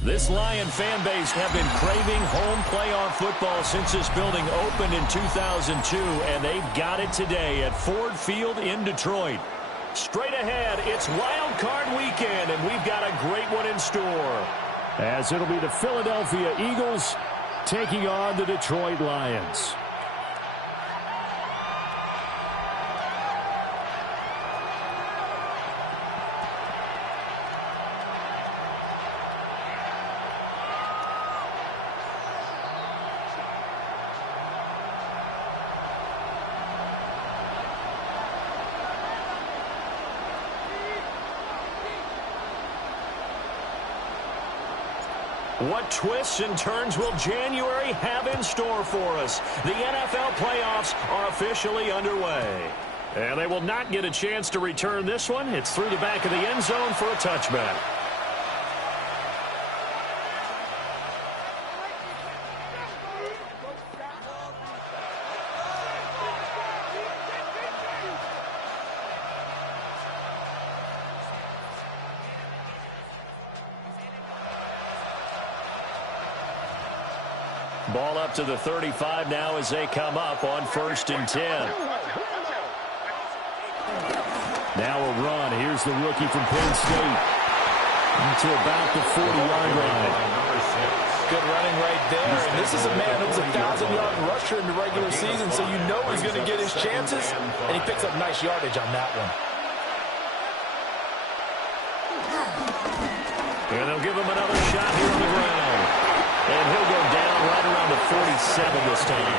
This Lion fan base have been craving home playoff football since this building opened in 2002, and they've got it today at Ford Field in Detroit. Straight ahead, it's Wild Card Weekend, and we've got a great one in store, as it'll be the Philadelphia Eagles taking on the Detroit Lions. What twists and turns will January have in store for us? The NFL playoffs are officially underway. And they will not get a chance to return this one. It's through the back of the end zone for a touchback. Ball up to the 35 now as they come up on 1st and 10. Now a run. Here's the rookie from Penn State. To about the 40-yard line. Good running right there. And this is a man who's a 1,000-yard rusher in the regular season, so you know he's going to get his chances. And he picks up nice yardage on that one. And they'll give him another shot here on the ground. And he'll go down right around the 47 this time.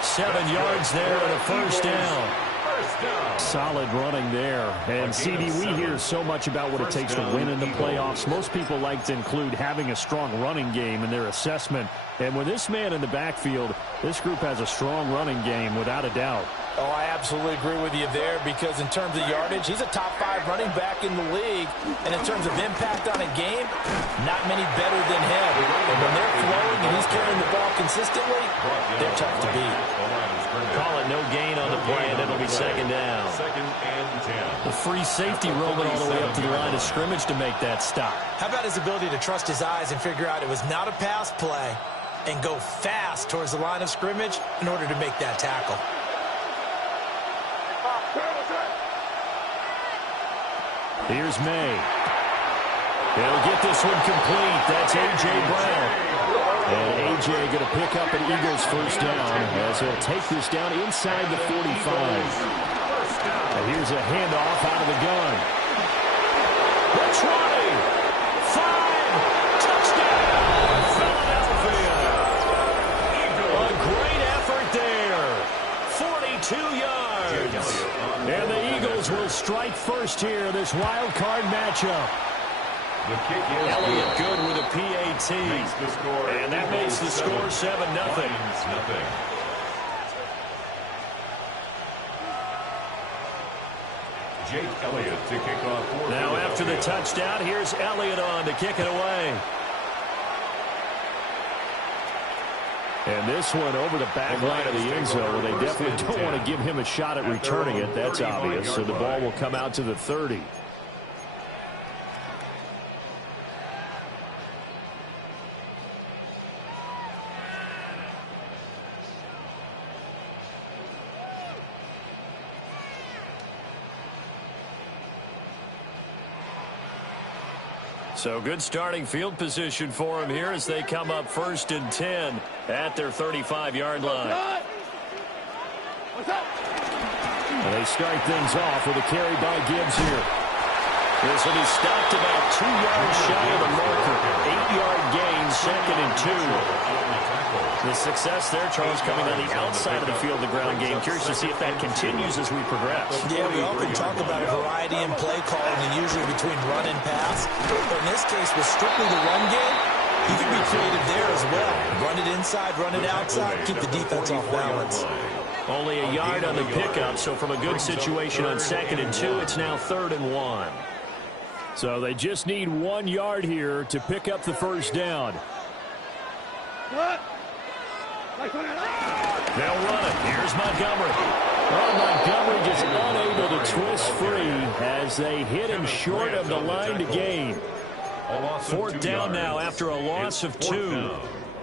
7 yards there and a first down. Solid running there. And, CD, we hear so much about what it takes to win in the playoffs. Most people like to include having a strong running game in their assessment. And with this man in the backfield, this group has a strong running game without a doubt. Oh, I absolutely agree with you there, because in terms of yardage, he's a top 5 running back in the league. And in terms of impact on a game, not many better than him. And when they're flowing and he's carrying the ball consistently, they're tough to beat. Call it no gain on the play, and it'll be 2nd down. 2nd and 10. The free safety roaming all the way up to the line of scrimmage to make that stop. How about his ability to trust his eyes and figure out it was not a pass play and go fast towards the line of scrimmage in order to make that tackle? Here's May. He'll get this one complete. That's A.J. Brown. And A.J. going to pick up an Eagles first down as he'll take this down inside the 45. And here's a handoff out of the gun. The 20. 5. Touchdown, Philadelphia. A great effort there. 42 yards. And the Eagles will strike first here, this wild card matchup. Elliott good with a PAT. And that makes the score 7-0. Jake Elliott to kick off. Now after the touchdown, here's Elliott on to kick it away. And this one over the back line of the end zone. They definitely don't want to give him a shot at returning it. That's obvious. So the ball will come out to the 30. So good starting field position for him here as they come up 1st and 10 at their 35-yard line. And they start things off with a carry by Gibbs here. This will be stopped about 2 yards shy of the marker. 8-yard gain, 2nd and 2. The success there, Charles, coming on the outside of the field, the ground game. Curious to see if that continues as we progress. Yeah, we often talk about a variety in play calling and usually between run and pass. But in this case, with strictly the run game, you can be creative there as well. Run it inside, run it outside, keep the defense off balance. Only a yard on the pickup, so from a good situation on 2nd and 2, it's now 3rd and 1. So they just need 1 yard here to pick up the first down. They'll run it. Here's Montgomery. Well, Montgomery just unable to twist free as they hit him short of the line to gain. Fourth down now after a loss of 2.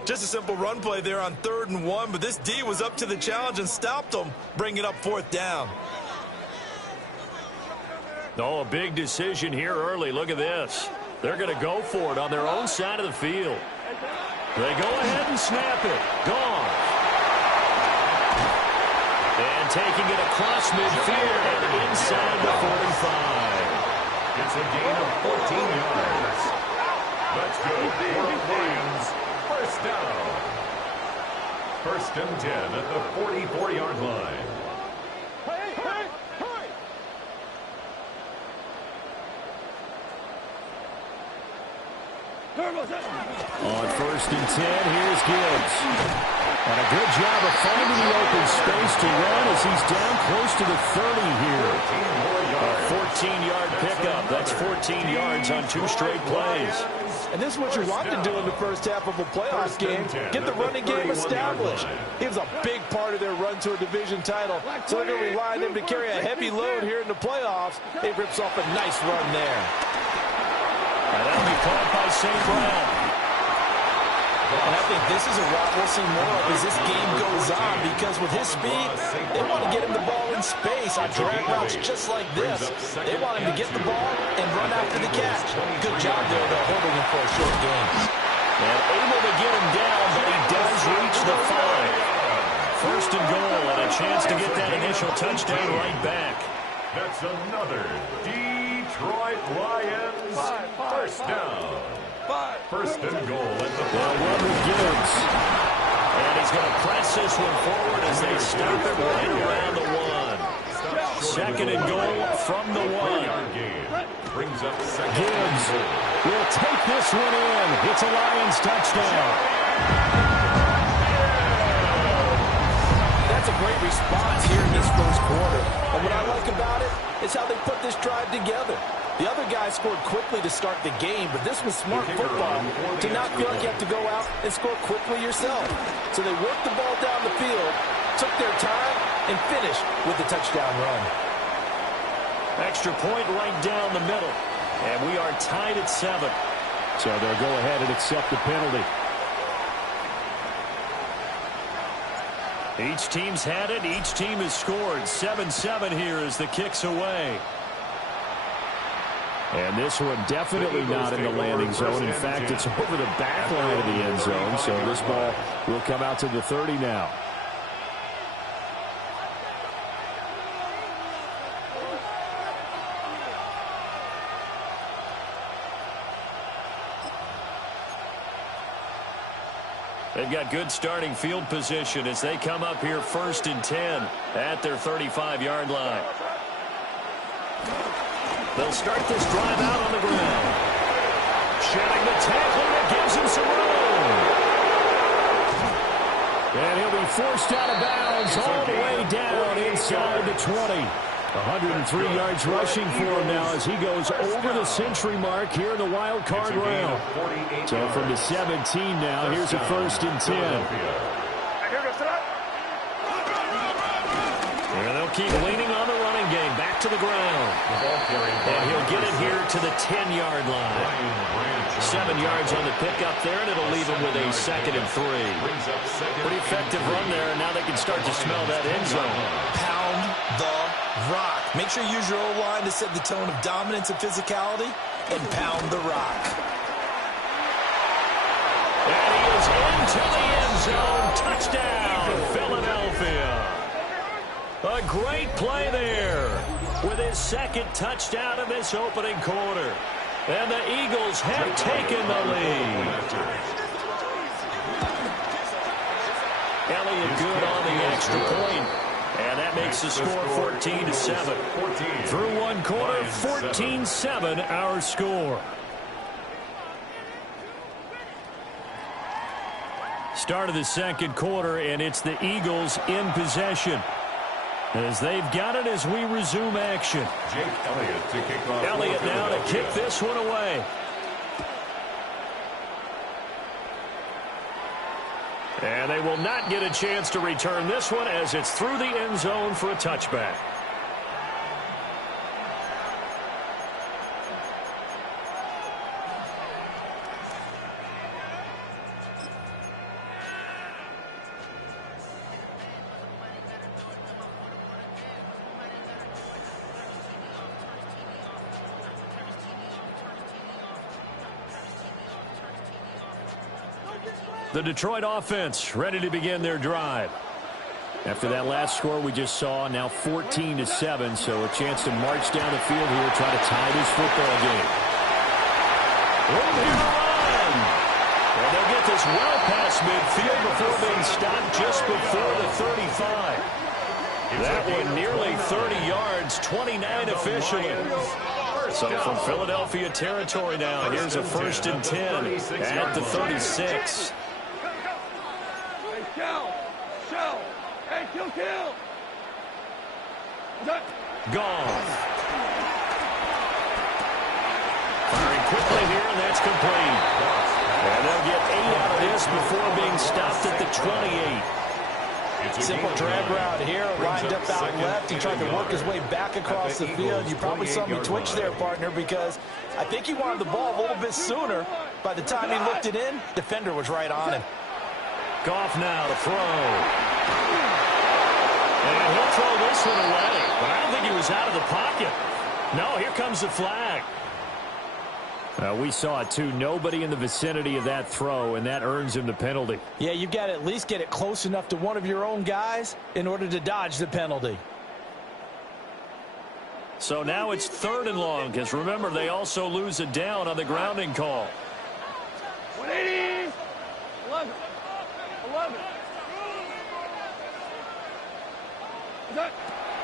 Just a simple run play there on 3rd and 1, but this D was up to the challenge and stopped them, bringing up 4th down. Oh, a big decision here early. Look at this. They're going to go for it on their own side of the field. They go ahead and snap it. Gone. And taking it across midfield and inside the 45. It's a gain of 14 yards. That's good for the Lions. First down. 1st and 10 at the 44-yard line. On 1st and 10, here's Gibbs. And a good job of finding the open space to run as he's down close to the 30 here. A 14-yard pickup. That's 14 yards on 2 straight plays. And this is what you want to do in the first half of a playoff game. Get the running game established. He was a big part of their run to a division title. So they're going to rely on him to carry a heavy load here in the playoffs. He rips off a nice run there. And that'll be caught by St. Brown. And I think this is a route we'll see more of as this game goes on, because with his speed, they want to get him the ball in space on drag routes just like this. They want him to get the ball and run after the catch. Good job there, though, holding him for a short game. And able to get him down, but he does reach the 5. 1st and goal, and a chance to get that initial touchdown right back. That's another Detroit Lions first down. 1st and goal at the 5. Robert Gibbs. And he's going to press this one forward as they stop it right around the 1. 2nd and goal from the 1. Brings up 2nd. Gibbs will take this one in. It's a Lions touchdown. That's a great response here in this first quarter. And what I like about it is how they put this drive together. The other guys scored quickly to start the game, but this was smart football to not feel like you have to go out and score quickly yourself. So they worked the ball down the field, took their time, and finished with the touchdown run. Extra point right down the middle. And we are tied at 7. So they'll go ahead and accept the penalty. Each team's had it. Each team has scored. 7-7 here as the kick's away. And this one definitely not in the landing zone. In fact, it's over the back line of the end zone. So this ball will come out to the 30 now. They've got good starting field position as they come up here 1st and 10 at their 35-yard line. They'll start this drive out on the ground. Shedding the tackle that gives him some room. And he'll be forced out of bounds all the way down inside the 20. 103 yards rushing for him now as he goes over the century mark here in the wild card round. So from the 17 now, here's a 1st and 10. And they'll keep leaning on the running game. Back to the ground. And he'll get it here to the 10-yard line. 7 yards on the pickup there, and it'll leave him with a 2nd and 3. Pretty effective run there, and now they can start to smell that end zone. Pound the rock. Make sure you use your O-line to set the tone of dominance and physicality, and pound the rock. And he is into the end zone. Touchdown, Philadelphia. A great play there with his 2nd touchdown of this opening quarter. And the Eagles have taken the lead. Elliott good on the extra point. And that makes the score 14-7. Through one quarter, 14-7 our score. Start of the 2nd quarter, and it's the Eagles in possession. As they've got it as we resume action. Jake Elliott to kick off. Elliott now to kick this one away. And they will not get a chance to return this one as it's through the end zone for a touchback. The Detroit offense ready to begin their drive. After that last score we just saw, now 14-7, so a chance to march down the field here, try to tie this football game. Room here to run. And they'll get this well past midfield before being stopped just before the 35. That one nearly 30 yards, 29 officially. So from Philadelphia territory now, here's a 1st and 10 at the 36. Kill. Goff. Firing quickly here, and that's complete. And they'll get 8 out of this before being stopped at the 28. Simple drag route here, lined up out left. He tried to work his way back across the field. You probably saw me twitch there, partner, because I think he wanted the ball a little bit sooner. By the time he looked it in, defender was right on him. Goff now to throw. And he'll throw this one away. But I don't think he was out of the pocket. No, here comes the flag. We saw it, too. Nobody in the vicinity of that throw, and that earns him the penalty. Yeah, you've got to at least get it close enough to one of your own guys in order to dodge the penalty. So now it's 3rd and long, because remember, they also lose a down on the grounding call. 180. 11.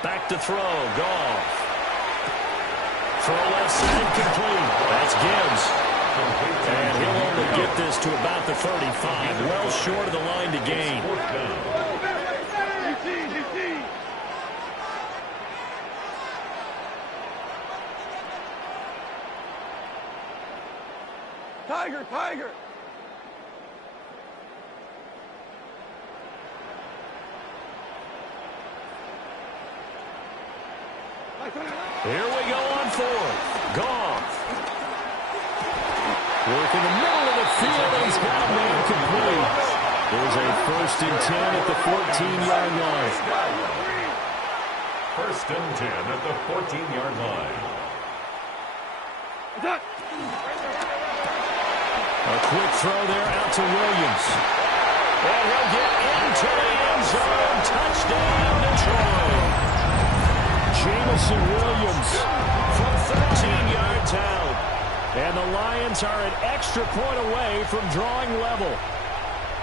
Back to throw. Goff. Throw left side complete. That's Gibbs. And he'll only get this to about the 35. Well short of the line to gain. Tiger. Here we go on 4th. Goff. Work in the middle of the field, and he's got a man complete. There's a 1st and 10 at the 14-yard line. 1st and 10 at the 14-yard line. A quick throw there out to Williams. And he'll get into the end zone. Touchdown, Detroit. Jameson Williams from 13 yards out. And the Lions are an extra point away from drawing level.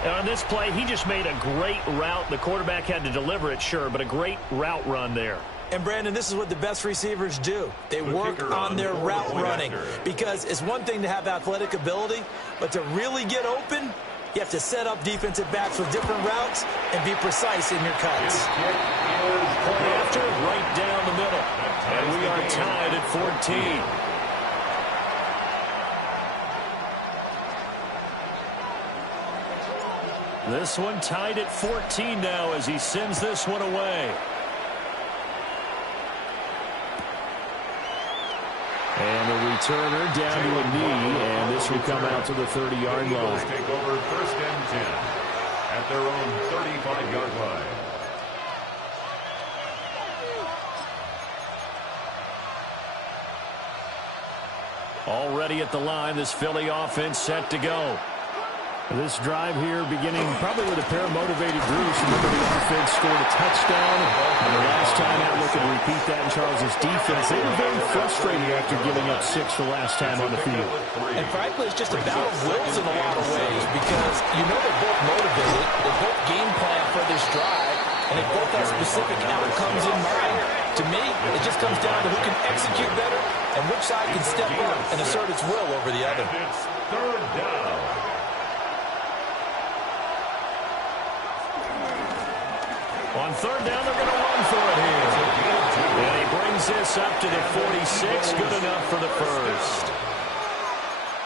And on this play, he just made a great route. The quarterback had to deliver it, sure, but a great route run there. And, Brandon, this is what the best receivers do. They work on their route running, because it's one thing to have athletic ability, but to really get open, you have to set up defensive backs with different routes and be precise in your cuts. Play after, right down the middle. And we are tied at 14. This one tied at 14 now as he sends this one away. And the returner down to a knee, and this will come out to the 30-yard line. Take over 1st and 10 at their own 35-yard line. Already at the line, this Philly offense set to go. This drive here beginning probably with a pair of motivated Bruce. Remember, the offense scored a touchdown. And the last time out, looking to repeat that in Charles' defense. They were very frustrated after giving up 6 the last time on the field. And frankly, it's just a battle of wills in a lot of ways, because you know they're both motivated. They both game plan for this drive, and they both have specific outcomes in mind. To me, it just comes down to who can execute better and which side can step up and assert its will over the other. And it's 3rd down. On 3rd down, they're going to run for it here. And he brings this up to the 46. Good enough for the 1st.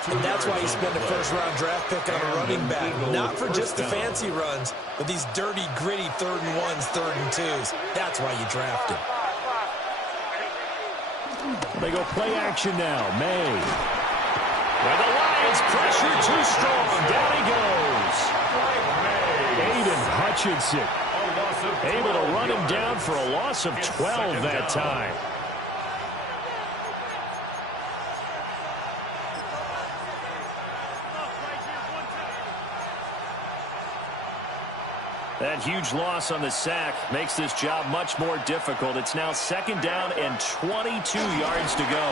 And that's why you spend a first-round draft pick on a running back. Not for just the fancy runs, but these dirty, gritty 3rd and 1s, 3rd and 2s. That's why you draft him. They go play action now. May. And the Lions pressure too strong. Down he goes. Aiden Hutchinson able to run him down for a loss of 12 that time. That huge loss on the sack makes this job much more difficult. It's now 2nd down and 22 yards to go.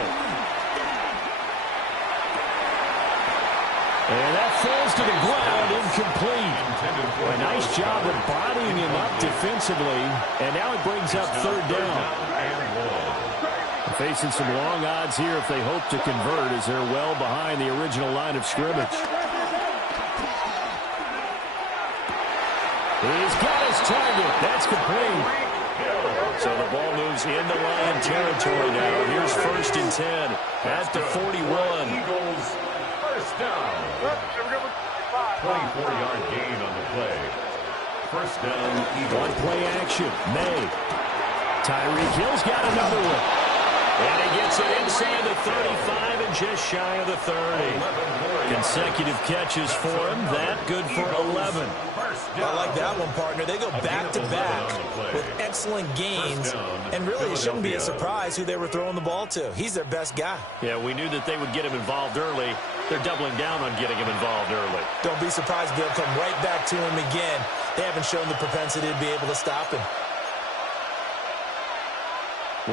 And that falls to the ground, incomplete. A nice job of bodying him up defensively, and now it brings up 3rd down. Facing some long odds here if they hope to convert, as they're well behind the original line of scrimmage. He's got his target. That's complete. So the ball moves into Lion territory now. Here's 1st and 10 at the 41. Eagles, first down. 24-yard gain on the play. First down, Eagles. On play action, May. Tyreek Hill's got another one. And he gets it inside the 35 and just shy of the 30. Consecutive catches for him. That good for 11. I like that one, partner. They go back-to-back with excellent gains, and really it shouldn't be a surprise who they were throwing the ball to. He's their best guy. Yeah, we knew that they would get him involved early. They're doubling down on getting him involved early. Don't be surprised if they'll come right back to him again. They haven't shown the propensity to be able to stop him.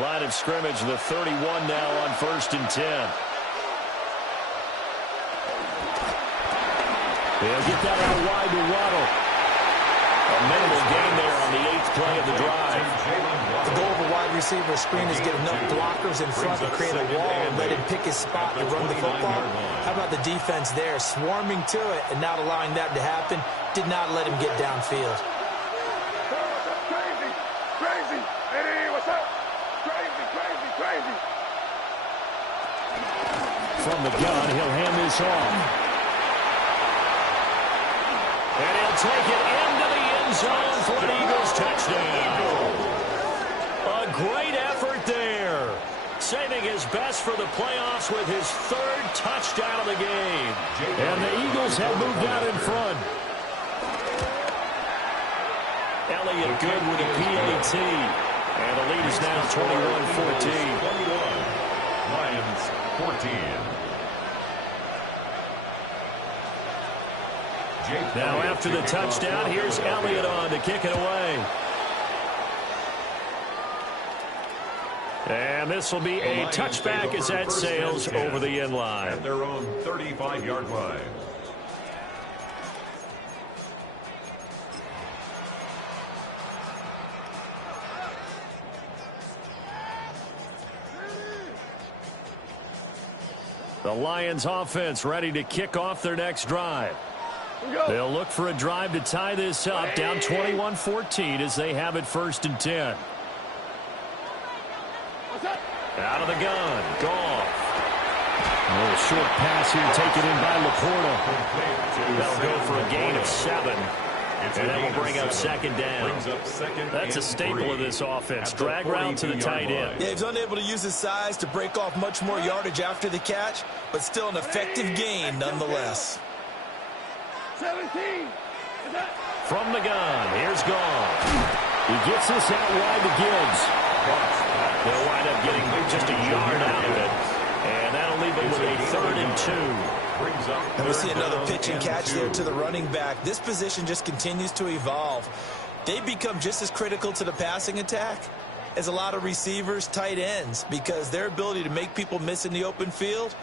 Line of scrimmage, the 31 now on 1st and 10. They'll get that out wide to Waddle. A minimal gain there on the 8th play of the drive. The goal of a wide receiver screen is get enough blockers in front to create a wall and let him pick his spot to run the football. How about the defense there, swarming to it and not allowing that to happen? Did not let him get downfield. Crazy, crazy. Hey, what's up? Crazy, crazy, crazy. From the gun, he'll hand this off. And he'll take it into the end zone for an Eagles touchdown. A great effort there. Saving his best for the playoffs with his 3rd touchdown of the game. And the Eagles have moved out in front. Elliott good with a PAT. And the lead is now 21-14. 21. Lions 14. Now after the touchdown, here's Elliott on to kick it away. And this will be a touchback as that sails over the end line. At their own 35-yard line. The Lions offense ready to kick off their next drive. They'll look for a drive to tie this up, down 21-14 as they have it 1st and 10. Out of the gun, Goff. A little short pass here taken in by Laporta. That'll go for a gain of 7. And that will bring up 2nd down. That's a staple of this offense. Drag route to the tight end. Yeah, he's unable to use his size to break off much more yardage after the catch, but still an effective gain nonetheless. 17. From the gun, here's Goff. He gets this out wide to Gibbs. They'll wind up getting just a yard out of it. And that'll leave it with a 3rd and 2. And we see another pitch and catch there to the running back. This position just continues to evolve. They become just as critical to the passing attack as a lot of receivers, tight ends, because their ability to make people miss in the open field